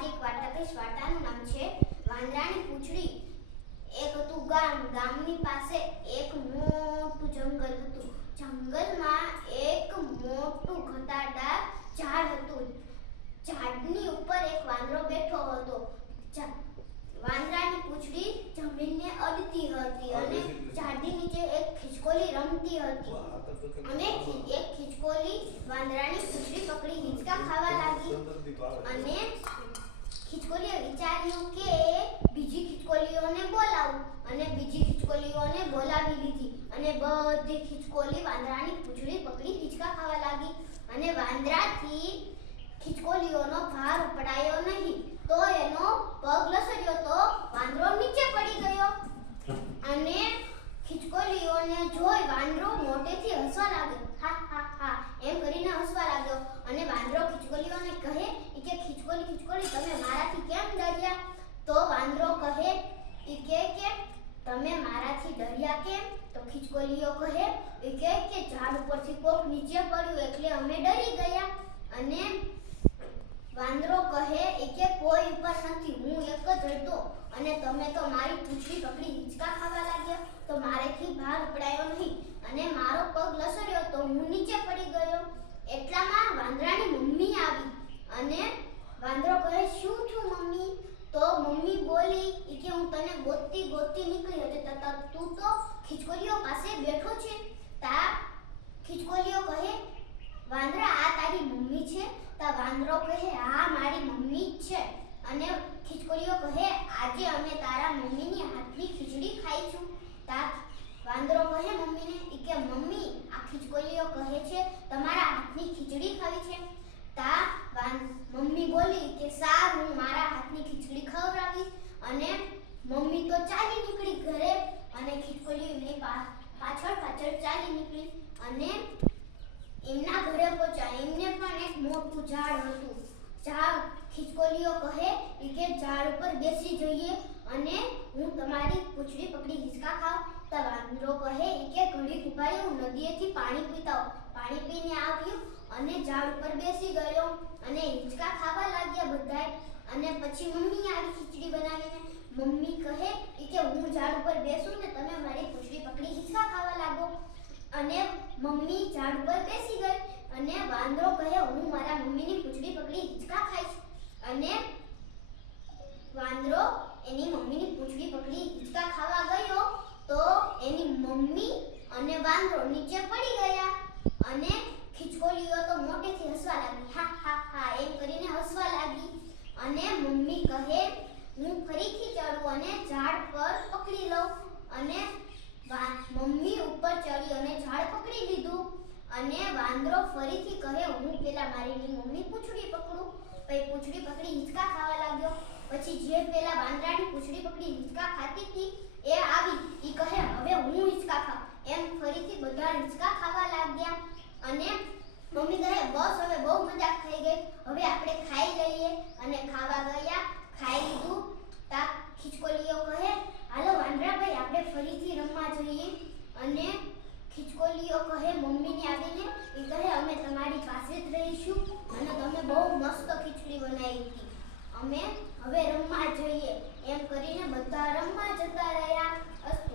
આજ એક વાર્તા કહીશ. વાર્તાનું નામ છે વાંદરાની પૂંછડી. એક હતું ગામની પાસે એક મોટું જંગલ હતું. જંગલમાં એક મોટું ઘટાદાર ઝાડ હતું. ઝાડની ઉપર એક વાંદરો બેઠો હતો. વાંદરાની પૂંછડી જમીનને અડતી હતી અને ઝાડની નીચે એક ખિસકોલી રમતી હતી. અને એક ખિસકોલી વાંદરાની પૂંછડી પકડી હિંચકા ખાવા લાગી. અને ખિસકોલીએ વિચાર્યું કે બીજી ખિસકોલીઓને બોલાવું, અને બીજી ખિસકોલીઓને બોલાવી લીધી. અને બધી ખિસકોલી વાંદરાની પૂંછડી પકડી હિંચકા ખાવા લાગી. અને વાંદરાથી ખિસકોલીઓનો ભાર ઉપડાયો નહીં, તો એનો પગ લસડ્યો તો વાંદરો નીચે પડી ગયો. અને ખિસકોલીઓને જોઈ વાંદરો મોટેથી હસવા લાગ્યો. હા હા હા એમ કરીને હસવા લાગ્યો. અને વાંદરો ખિસકોલીઓને કહે કે ખિસકોલી તમે મારાથી કેમ ડર્યા? તો વાંદરો કહે કે તમે મારાથી ડર્યા કેમ? તો ખિસકોલીઓ કહે કે ઝાડ ઉપરથી કોક નીચે પડ્યું એટલે અમે ડરી ગયા. અને વાંદરો કહે કે કોઈ ઉપર નથી, હું એક જ હતો અને તમે તો મારી પૂંછડી પકડી હિંચકા ખાવા લાગ્યા, તો મારેથી ભાર ઉપડાયો નહીં અને મારો પગ લસડ્યો તો હું નીચે પડી ગયો. એટલામાં વાંદરાની મમ્મી આવી. અને વાંદરો કહે શું થયું મમ્મી? તો મમ્મી બોલી કે હું તને ગોતતી નીકળી હતી, તું તો ખિસકોલીઓ પાસે બેઠો છે. તા ખિસકોલીઓ કહે વાંદરા આ તારી મમ્મી છે? તા વાંદરો કહે હા મારી મમ્મી જ છે. અને ખિસકોલીઓ કહે આજે અમે તારા મમ્મીની હાથની ખીચડી ખાઈશું. તા વાંદરો કહે મમ્મીને કે મમ્મી આ ખિસકોલીઓ કહે છે તમારા હાથની ખીચડી ખાવી છે. તા મમ્મી બોલી કે સારું હું મારા હાથની ખીચડી ખવડાવીશ. અને મમ્મી તો ચાલી નીકળી ઘરે અને ખિસકોલીઓ એમની પાછળ ચાલી નીકળી અને એમના ઘરે પહોંચ્યા. એમને પણ એક મોટું ઝાડ હતું. ખિસકોલીઓ કહે કે ઝાડ ઉપર બેસી જઈએ અને હું તમારી પૂંછડી પકડી હિંચકા ખાવ. તો વાંદરો કહે કે ઘડીક ઉભા રહો, હું નદીએથી પાણી પીતા આવું. પાણી પીને આવ્યું અને ઝાડ ઉપર બેસી ગયો અને હિંચકા ખાવા લાગ્યા બધાય. અને પછી મમ્મી આવી ખીચડી બનાવીને. મમ્મી કહે કે હું ઝાડ ઉપર બેસું ને તમે મારી પૂંછડી પકડી હિંચકા ખાવા લાગો. અને મમ્મી ઝાડ ઉપર બેસી ગઈ અને વાંદરો કહે હું મારા મમ્મીની પૂંછડી પકડી હિંચકા ખાઈશ. અને વાંદરો એની મમ્મીની પૂંછડી પકડી હિંચકા ખાવા ગયો તો એની મમ્મી અને વાંદરો નીચે પડી ગયા. અને ખિસકોલીઓ તો મોટેથી હસવા લાગી. હા હા હા એમ કરીને હસવા લાગી. અને મમ્મી કહે હું ફરીથી ચડું અને ઝાડ પર પકડી લઉં. અને મમ્મી ઉપર ચડી અને ઝાડ પકડી લીધું. અને વાંદરો ફરીથી કહે હું પેલા મારી મમ્મી પૂંછડી પકડું. પછી પૂંછડી પકડી હિંચકા ખાવા લાગ્યો. પછી જે પેલા વાંદરાની પૂંછડી પકડી હિંચકા ખાતી હતી એ આવી. એ કહે હવે હું હિંચકા ખાવ. એમ ફરીથી બધા હિંચકા ખાવા લાગ્યા. અને મમ્મી કહે બસ હવે બહુ મજાક થઈ ગઈ, હવે આપણે ખાઈ લઈએ. અને ખાવા ગયા, ખાઈ લીધું. તા ખિસકોલીઓ કહે હાલો વાંદરાભાઈ આપણે ફરીથી રમવા જઈએ. અને ખિસકોલીઓ કહે મમ્મીને આવીને એ કહે અમે તમારી પાસે જ રહીશું અને તમે બહુ મસ્ત ખીચડી બનાવી હતી, અમે હવે રમવા જઈએ. એમ કરીને બધા રમવા જતા રહ્યા. અસ્તુ.